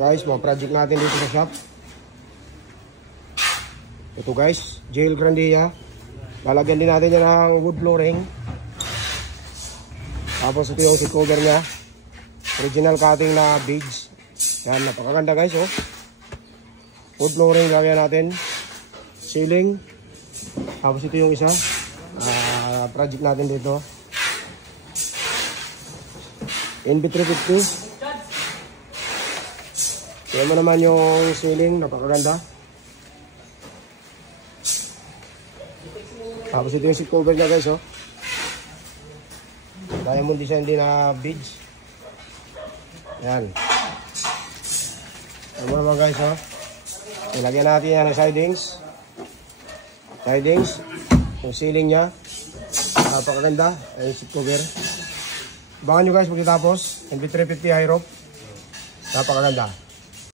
Guys, mga project natin dito sa shop. Ito guys, jail grandia. Lalagyan din natin yan ng wood flooring. Tapos ito yung seat cover nya. Original cutting na beads. Yan, napakaganda guys, oh. Wood flooring lagyan natin. Ceiling. Tapos ito yung isa. Project natin dito. NB350. Kaya mo naman yung ceiling, napakaganda. Tapos ito yung seat cover nya guys, oh. Diamond design din na beads. Yan. Ano naman guys, oh. Ilagyan natin yan ng sidings. Yung ceiling nya. Napakaganda. Yung seat cover. Abangan nyo guys pagkatapos. NB350 high rope. Napakaganda.